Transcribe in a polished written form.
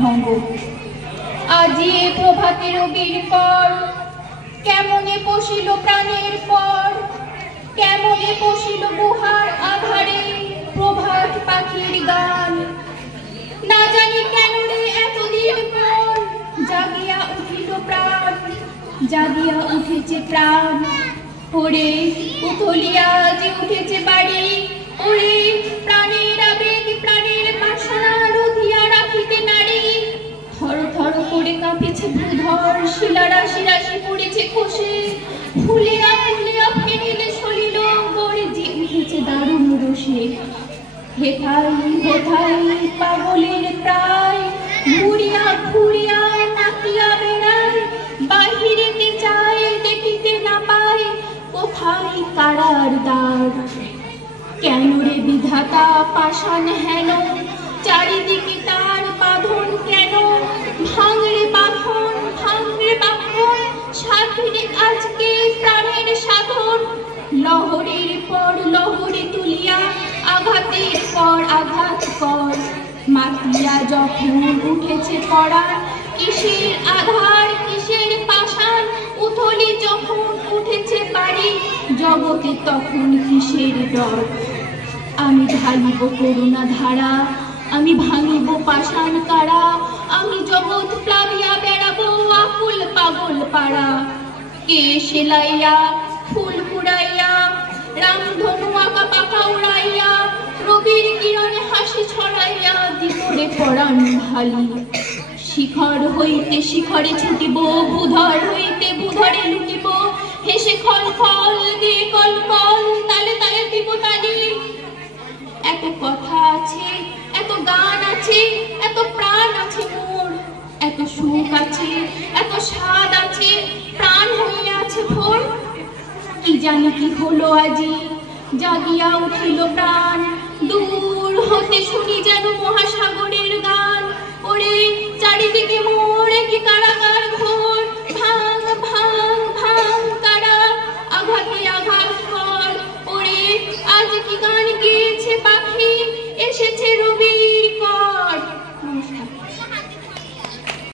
ভঙ্গ আজি এ প্রভাতে রবির পর কেমনে পশিল প্রাণের পর কেমনে পশিল গুহার আধারে প্রভাত পাখির গান না জানি কেন রে এতদিন পর জাগিয়া উঠিল প্রাণ জাগিয়া উঠেছে প্রাণ ওরে উথলিয়া যে উঠেছে বাড়ি ওরে প্রাণের আবেগ প্রাণের বাসনা রুধিয়া রাখিতে নারী থর থর করে কাঁপেছে ভূধর শিলারাশি রাশি পড়েছে খসে ফুলিয়া ফুলিয়া ফেনিলে সলিল গর্জে উঠেছে দারুণ রোষে হেথাই পাগলের প্রায় ঘুরিয়া ঘুরিয়া তাকিয়া বেড়ায় বাহিরেতে যায় দেখিতে না পায় কোথায় কারার দ্বার কেন রে বিধাতা পাষাণ হেন চারিদিকে তার বাঁধন কেন ভাঙরে বাঁধন সাথীরে আজকে প্রাণের সাধন লহরের পর লহরে তুলিয়া আঘাতের পর আঘাত কর মাতিয়া যখন উঠেছে পড়া কিসের আধার কিসের পাষাণ উথলি যখন উঠেছে বাড়ি জগতে তখন কিসের ডর আমি ঢালিব করুণা ধারা আমি ভাঙিব পাষাণ কারা আমি জগৎ প্লাবিয়া বেড়াবো আকুল পাগল পাড়া কে সেলাইয়া ফুল কুড়াইয়া রামধনু আঁকা পাখা উড়াইয়া রবির কিরণে হাসি ছড়াইয়া দিপরে পরাণ ঢালি শিখর হইতে শিখরে ছুটিব ভূধর হইতে ভূধরে লুটিব হেসে খল খল দিয়ে কল কল তালে তালে দিব তালি এত কথা আছে এত গান আছে এত প্রাণ আছে মোর এত সুখ আছে এত স্বাদ আছে প্রাণ হইয়া আছে ভোর কি জানি কি হলো আজি জাগিয়া উঠিল প্রাণ দূর হতে শুনি যেন মহাসাগরের গান